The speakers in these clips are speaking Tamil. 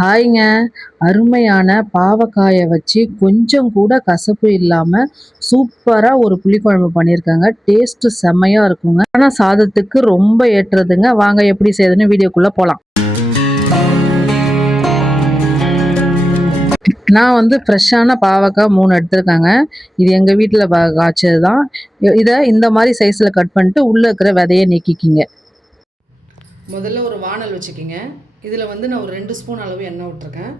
ஹாய்ங்க. அருமையான பாவக்காய வச்சு கொஞ்சம் கூட கசப்பு இல்லாம சூப்பரா ஒரு புளிக்குழம்பு பண்ணியிருக்கேங்க. டேஸ்ட்டு செம்மையா இருக்குங்க. ஆனா சாதத்துக்கு ரொம்ப ஏற்றதுங்க. வாங்க எப்படி செய்யுதுன்னு வீடியோக்குள்ள போலாம். நான் வந்து ஃப்ரெஷ்ஷான பாவக்கா 3 எடுத்திருக்கேங்க. இது எங்க வீட்ல காய்ச்சது தான். இத இந்த மாரி சைஸ்ல கட் பண்ணிட்டு உள்ள இருக்கிற விதைய நீக்கிக்கிங்க. முதல்ல ஒரு வாணல் வச்சுக்கிங்க. இதில வந்து நான் ஒரு 2 ஸ்பூன் அளவு எண்ணெய் விட்டுருக்கேன்.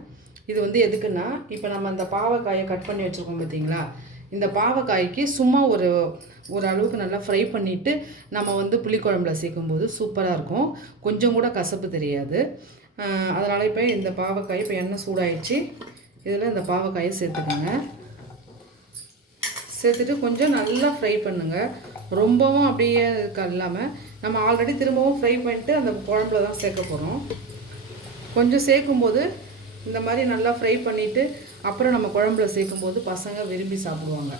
இது வந்து எதுக்குன்னா, இப்போ நம்ம அந்த பாவக்காயை கட் பண்ணி வச்சுருக்கோம் பார்த்தீங்களா, இந்த பாவக்காய்க்கு சும்மா ஒரு ஒரு அளவுக்கு நல்லா ஃப்ரை பண்ணிவிட்டு நம்ம வந்து புளிக்குழம்புல சேர்க்கும்போது சூப்பராக இருக்கும். கொஞ்சம் கூட கசப்பு தெரியாது. அதனால் இப்போ இந்த பாவக்காய் இப்போ எண்ணெய் சூடாயிடுச்சு. இதில் இந்த பாவக்காயை சேர்த்துக்கோங்க. சேர்த்துட்டு கொஞ்சம் நல்லா ஃப்ரை பண்ணுங்கள். ரொம்பவும் அப்படியே இல்லாமல் நம்ம ஆல்ரெடி திரும்பவும் ஃப்ரை பண்ணிட்டு அந்த குழம்புல தான் சேர்க்க போகிறோம். கொஞ்சம் சேர்க்கும்போது இந்த மாதிரி நல்லா ஃப்ரை பண்ணிவிட்டு அப்புறம் நம்ம குழம்புல சேர்க்கும்போது பசங்க விரும்பி சாப்பிடுவாங்க.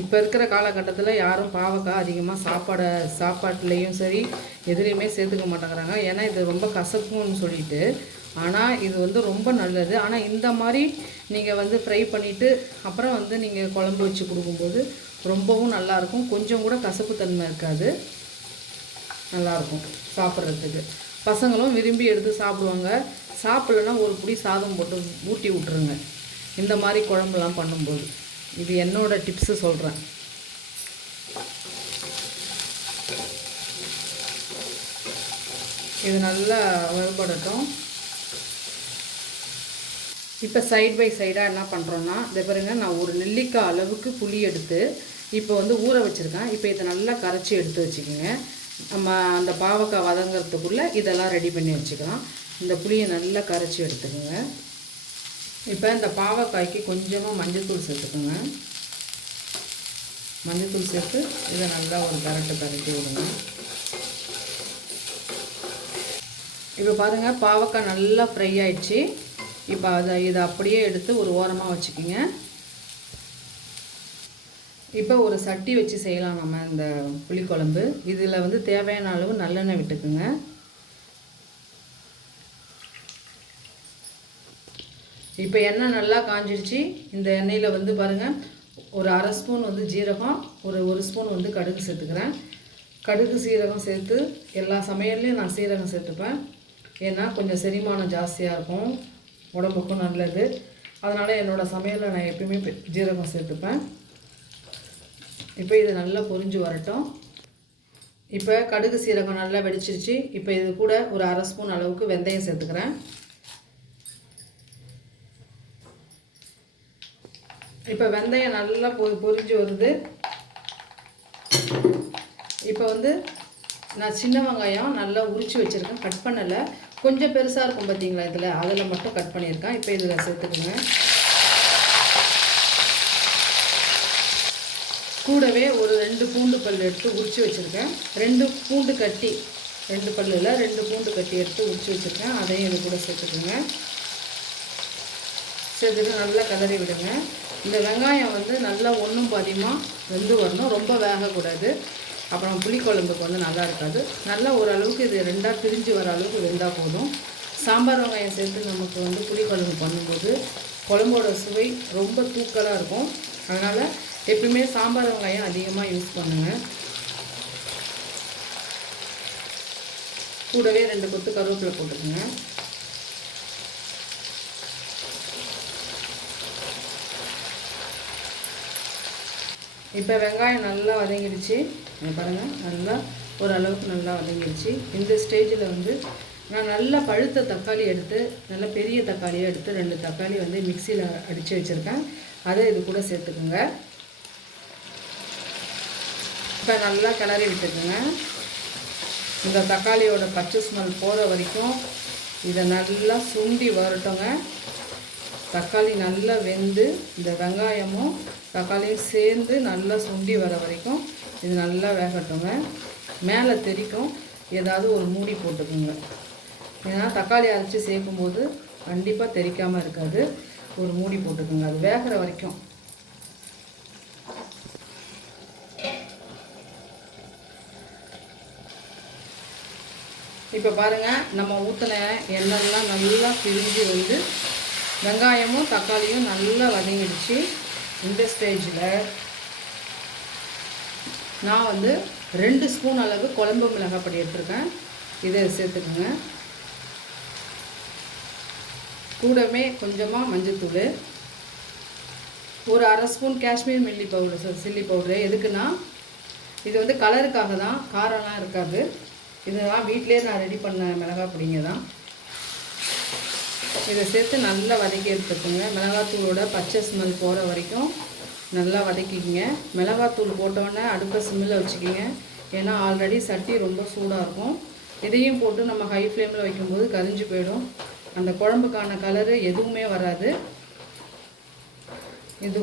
இப்போ இருக்கிற காலகட்டத்தில் யாரும் பாவக்காய் அதிகமாக சாப்பாட்டுலேயும் சரி எதுலேயுமே சேர்த்துக்க மாட்டேங்கிறாங்க. ஏன்னா இது ரொம்ப கசப்புன்னு சொல்லிட்டு. ஆனால் இது வந்து ரொம்ப நல்லது. ஆனால் இந்த மாதிரி நீங்கள் வந்து ஃப்ரை பண்ணிவிட்டு அப்புறம் வந்து நீங்கள் குழம்பு வச்சு கொடுக்கும்போது ரொம்பவும் நல்லாயிருக்கும். கொஞ்சம் கூட கசப்பு தன்மை இருக்காது. நல்லாயிருக்கும் சாப்பிட்றதுக்கு. பசங்களும் விரும்பி எடுத்து சாப்பிடுவாங்க. சாப்பிட்லன்னா ஒரு புடி சாதம் போட்டு ஊட்டி விட்ருங்க இந்த மாதிரி குழம்புலாம் பண்ணும்போது. இது என்னோடய டிப்ஸு சொல்கிறேன். இது நல்லா வறுபடட்டும். இப்போ சைட் பை சைடாக என்ன பண்ணுறோன்னா, இதை பாருங்க, நான் ஒரு நெல்லிக்காய் அளவுக்கு புளி எடுத்து இப்போ வந்து ஊற வச்சுருக்கேன். இப்போ இதை நல்லா கரைச்சி எடுத்து வச்சுக்கோங்க. நம்ம அந்த பாவக்காய் வதங்கிறதுக்குள்ளே இதெல்லாம் ரெடி பண்ணி வச்சுக்கலாம். இந்த புளியை நல்லா கரைச்சி எடுத்துக்கோங்க. இப்போ இந்த பாவக்காய்க்கு கொஞ்சமாக மஞ்சள்தூள் சேர்த்துக்கோங்க. மஞ்சள்தூள் சேர்த்து இதை நல்லா ஒரு கரட்டி விடுங்க. இப்போ பாருங்கள், பாவக்காய் நல்லா ஃப்ரை ஆயிடுச்சு. இப்போ இதை அப்படியே எடுத்து ஒரு ஓரமாக வச்சுக்கிங்க. இப்போ ஒரு சட்டி வச்சு செய்யலாம் நம்ம இந்த புளிக்குழம்பு. இதில் வந்து தேவையான அளவு நல்லெண்ணெய் விட்டுக்குங்க. இப்போ எண்ணெய் நல்லா காஞ்சிடுச்சு. இந்த எண்ணெயில் வந்து பாருங்கள், ஒரு அரை ஸ்பூன் வந்து ஜீரகம், ஒரு ஸ்பூன் வந்து கடுகு சேர்த்துக்கிறேன். கடுகு சீரகம் சேர்த்து எல்லா சமையல்லையும் நான் சீரகம் சேர்த்துப்பேன். ஏன்னா கொஞ்சம் செரிமானம் ஜாஸ்தியாக இருக்கும், உடம்புக்கும் நல்லது. அதனால் என்னோடய சமையலில் நான் எப்பயுமே ஜீரகம் சேர்த்துப்பேன். இப்போ இது நல்லா பொரிஞ்சு வரட்டும். இப்போ கடுகு சீரகம் நல்லா வெடிச்சிருச்சு. இப்போ இது கூட ஒரு அரை ஸ்பூன் அளவுக்கு வெந்தயம் சேர்த்துக்கிறேன். இப்போ வெந்தயம் நல்லா பொரிஞ்சு வருது. இப்போ வந்து நான் சின்ன வெங்காயம் நல்லா உரித்து வச்சுருக்கேன், கட் பண்ணலை. கொஞ்சம் பெருசாக இருக்கும் பார்த்தீங்களா, அதில் மட்டும் கட் பண்ணியிருக்கேன். இப்போ இதில் சேர்த்துக்குங்க. கூடவே ஒரு 2 பூண்டு பல் எடுத்து உரித்து வச்சுருக்கேன். 2 பூண்டு கட்டி, 2 பல்லில் 2 பூண்டு கட்டி எடுத்து உரித்து வச்சுருக்கேன். அதையும் இது கூட சேர்த்துக்குங்க. சேர்த்துட்டு நல்லா கதறி விடுங்க. இந்த வெங்காயம் வந்து நல்லா ஒன்றும் பாதியமாக வெந்து வரணும், ரொம்ப வேகக்கூடாது. அப்புறம் புளிக்குழம்புக்கு வந்து நல்லா இருக்காது. நல்லா ஓரளவுக்கு இது 2ஆக பிரிஞ்சு வர அளவுக்கு வெந்தால் போதும். சாம்பார் வெங்காயம் சேர்த்து நமக்கு வந்து புளிக்குழம்பு பண்ணும்போது குழம்போட சுவை ரொம்ப தூக்கலாக இருக்கும். அதனால் எப்பவுமே சாம்பார் வெங்காயம் அதிகமாக யூஸ் பண்ணுங்கள். கூடவே 2 கொத்து கருவேப்பிலை போட்டுக்கோங்க. இப்போ வெங்காயம் நல்லா வதங்கிடுச்சு. பாருங்கள், நல்லா ஓரளவுக்கு நல்லா வதங்கிடுச்சு. இந்த ஸ்டேஜில் வந்து நான் நல்லா பழுத்த தக்காளி எடுத்து, நல்லா பெரிய தக்காளியாக எடுத்து 2 தக்காளி வந்து மிக்சியில் அடித்து வச்சுருக்கேன். அதை இது கூட சேர்த்துக்குங்க. இப்போ நல்லா கிளறி விட்டுக்குங்க. இந்த தக்காளியோட பச்சை ஸ்மெல் போகிற வரைக்கும் இதை நல்லா சுண்டி வரட்டுங்க. தக்காளி நல்லா வெந்து இந்த வெங்காயமும் தக்காளியும் சேர்ந்து நல்லா சுண்டி வர வரைக்கும் இது நல்லா வேகட்டுங்க. மேலே தெரிக்கும், ஏதாவது ஒரு மூடி போட்டுக்குங்க. ஏன்னா தக்காளி அரைச்சி சேர்க்கும்போது கண்டிப்பாக தெரிக்காமல் இருக்காது. ஒரு மூடி போட்டுக்குங்க, அது வேகிற வரைக்கும். இப்போ பாருங்கள், நம்ம ஊற்றின எண்ணெய்லாம் நல்லா பிரிஞ்சு வந்து வெங்காயமும் தக்காளியும் நல்லா வதங்கிடுச்சு. இந்த ஸ்டேஜில் நான் வந்து 2 ஸ்பூன் அளவு குழம்பு மிளகாய் பொடி எடுத்துருக்கேன். இதை சேர்த்துக்குங்க. கூடவே கொஞ்சமாக மஞ்சள்தூள், ஒரு அரை ஸ்பூன் காஷ்மீர் சில்லி பவுடரு. எதுக்குன்னா இது வந்து கலருக்காக தான், காரம்லாம் இருக்காது. இதெல்லாம் வீட்டிலே நான் ரெடி பண்ண மிளகாய் பொடிங்க தான். இதை சேர்த்து நல்லா வதக்கி எடுத்துக்கோங்க. மிளகாத்தூளோட பச்சை ஸ்மெல் போகிற வரைக்கும் நல்லா வதக்கிக்கிங்க. மிளகாத்தூள் போட்டோன்னே அடுப்பை சிம்மில் வச்சுக்கிங்க. ஏன்னா ஆல்ரெடி சட்டி ரொம்ப சூடாக இருக்கும். இதையும் போட்டு நம்ம ஹை ஃப்ளேமில் வைக்கும்போது கரிஞ்சு போயிடும். அந்த குழம்புக்கான கலரு எதுவுமே வராது. இது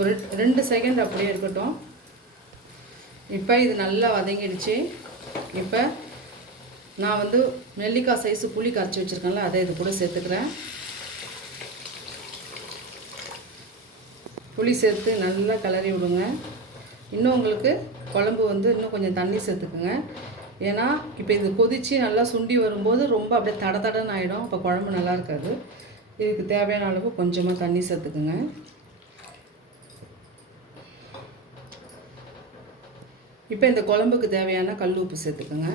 ஒரு 2 செகண்ட் அப்படியே இருக்கட்டும். இப்போ இது நல்லா வதங்கிடுச்சு. இப்போ நான் வந்து நெல்லிக்காய் சைஸு புளி கரைச்சி வச்சுருக்கேன்ல, அதை இது கூட சேர்த்துக்கிறேன். புளி சேர்த்து நல்லா கிளறி விடுங்க. இன்னும் உங்களுக்கு குழம்பு வந்து இன்னும் கொஞ்சம் தண்ணி சேர்த்துக்குங்க. ஏன்னா இப்போ இது கொதித்து நல்லா சுண்டி வரும்போது ரொம்ப அப்படியே தடன்னு ஆகிடும். இப்போ குழம்பு நல்லா இருக்காது. இதுக்கு தேவையான அளவு கொஞ்சமாக தண்ணி சேர்த்துக்குங்க. இப்போ இந்த குழம்புக்கு தேவையான கல் உப்பு சேர்த்துக்குங்க.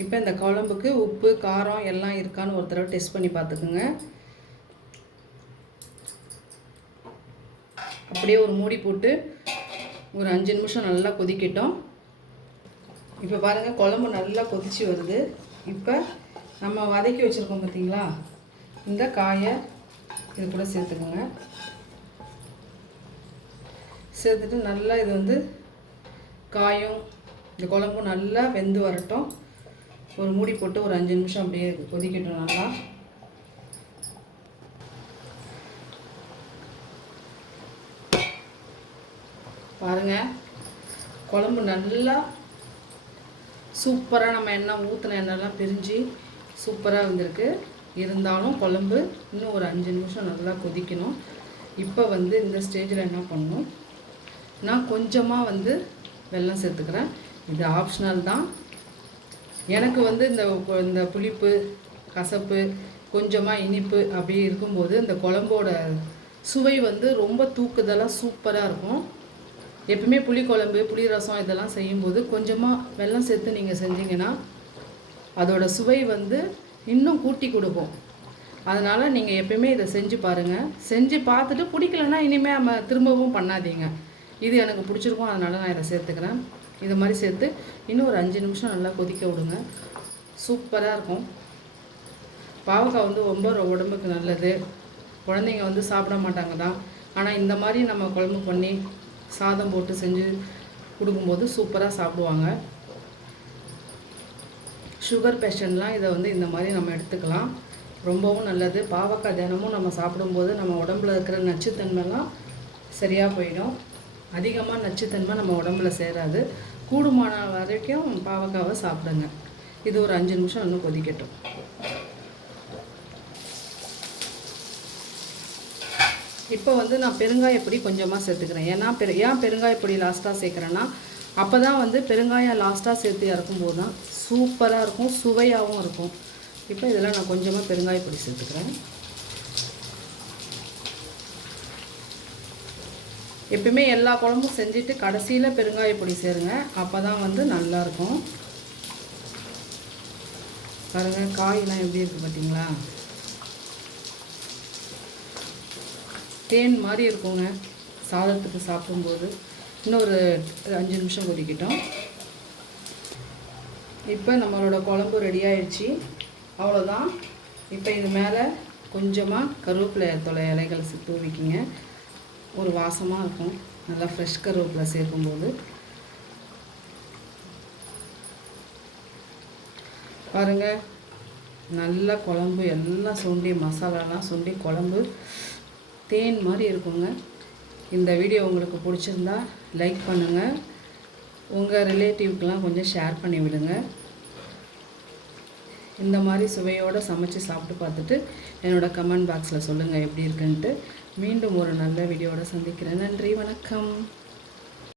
இப்போ இந்த குழம்புக்கு உப்பு காரம் எல்லாம் இருக்கான்னு ஒரு தடவை டெஸ்ட் பண்ணி பார்த்துக்குங்க. அப்படியே ஒரு மூடி போட்டு ஒரு 5 நிமிஷம் நல்லா கொதிக்கட்டும். இப்போ பாருங்கள், குழம்பு நல்லா கொதிச்சு வருது. இப்போ நம்ம வதக்கி வச்சுருக்கோம் பார்த்தீங்களா, இந்த காயை இது கூட சேர்த்துக்கோங்க. சேர்த்துட்டு நல்லா இது வந்து காயும் இந்த குழம்பும் நல்லா வெந்து வரட்டும். ஒரு மூடி போட்டு ஒரு 5 நிமிஷம் அப்படியே கொதிக்கட்டும் நல்லா. பாருங்கள், குழம்பு நல்லா சூப்பராக நம்ம எண்ணெய் ஊற்றின எண்ணெய்லாம் பிரிஞ்சு சூப்பராக வந்திருக்கு. இருந்தாலும் குழம்பு இன்னும் ஒரு 5 நிமிஷம் நல்லா கொதிக்கணும். இப்போ வந்து இந்த ஸ்டேஜில் என்ன பண்ணணும், நான் கொஞ்சமாக வந்து வெல்லம் சேர்த்துக்கிறேன். இது ஆப்ஷனல் தான். எனக்கு வந்து இந்த புளிப்பு கசப்பு கொஞ்சமாக இனிப்பு அப்படி இருக்கும்போது இந்த குழம்போட சுவை வந்து ரொம்ப தூக்குதலாக சூப்பராக இருக்கும். எப்பவுமே புளிக்குழம்பு புளி ரசம் இதெல்லாம் செய்யும்போது கொஞ்சமாக வெல்லம் சேர்த்து நீங்கள் செஞ்சீங்கன்னா அதோட சுவை வந்து இன்னும் கூட்டி கொடுக்கும். அதனால் நீங்கள் எப்பயுமே இதை செஞ்சு பாருங்கள். செஞ்சு பார்த்துட்டு பிடிக்கலன்னா இனிமேல் நம்ம திரும்பவும் பண்ணாதீங்க. இது எனக்கு பிடிச்சிருக்கும், அதனால் நான் இதை சேர்த்துக்கிறேன். இது மாதிரி சேர்த்து இன்னும் ஒரு 5 நிமிஷம் நல்லா கொதிக்க விடுங்க. சூப்பராக இருக்கும். பாவக்காய் வந்து ரொம்ப உடம்புக்கு நல்லது. குழந்தைங்க வந்து சாப்பிட மாட்டாங்க தான். ஆனால் இந்த மாதிரி நம்ம குழம்பு பண்ணி சாதம் போட்டு செஞ்சு கொடுக்கும்போது சூப்பராக சாப்பிடுவாங்க. சுகர் பேஷண்ட்லாம் இதை வந்து இந்த மாதிரி நம்ம எடுத்துக்கலாம். ரொம்பவும் நல்லது. பாவக்காய் தினமும் நம்ம சாப்பிடும்போது நம்ம உடம்புல இருக்கிற நச்சுத்தன்மைலாம் சரியாக போயிடும். அதிகமாக நச்சுத்தன்மை நம்ம உடம்புல சேராது. கூடுமான வரைக்கும் பாவக்காவை சாப்பிடுங்க. இது ஒரு 5 நிமிஷம் இன்னும் கொதிக்கட்டும். இப்போ வந்து நான் பெருங்காயப்பொடி கொஞ்சமாக சேர்த்துக்கிறேன். ஏன் பெருங்காயப்பொடி லாஸ்ட்டாக சேர்க்குறேன்னா அப்போ தான் வந்து பெருங்காயம் லாஸ்ட்டாக சேர்த்து இறக்கும்போது தான் சூப்பராக இருக்கும், சுவையாகவும் இருக்கும். இப்போ இதில் நான் கொஞ்சமாக பெருங்காயப்பொடி சேர்த்துக்கிறேன். எப்பயுமே எல்லா குழம்பும் செஞ்சுட்டு கடைசியில் பெருங்காயப்பொடி சேருங்க. அப்போ தான் வந்து நல்லாயிருக்கும். பாருங்கள், காயெல்லாம் எப்படி இருக்குது பார்த்தீங்களா? தேன் மாதிரி இருக்குங்க சாதத்துக்கு சாப்பிடும்போது. இன்னும் ஒரு 5 நிமிஷம் கொதிக்கிட்டோம். இப்போ நம்மளோட குழம்பு ரெடி ஆயிடுச்சு. அவ்வளோதான். இப்போ இது மேலே கொஞ்சமாக கருவேப்பிலை இலைகள் தூவிக்கிங்க. ஒரு வாசமாக இருக்கும் நல்லா ஃப்ரெஷ் கருவேப்பிலை சேர்க்கும்போது. பாருங்கள், நல்லா குழம்பு எல்லாம் சுண்டி மசாலாலாம் சுண்டி குழம்பு தேன் மாதிரி இருக்குங்க. இந்த வீடியோ உங்களுக்கு பிடிச்சிருந்தா லைக் பண்ணுங்கள். உங்கள் ரிலேட்டிவ்க்கெலாம் கொஞ்சம் ஷேர் பண்ணி விடுங்க. இந்த மாதிரி சுவையோடு சமைச்சு சாப்பிட்டு பார்த்துட்டு என்னோடய கமெண்ட் பாக்ஸில் சொல்லுங்கள் எப்படி இருக்குன்ட்டு. மீண்டும் ஒரு நல்ல வீடியோவோட சந்திக்கிறேன். நன்றி, வணக்கம்.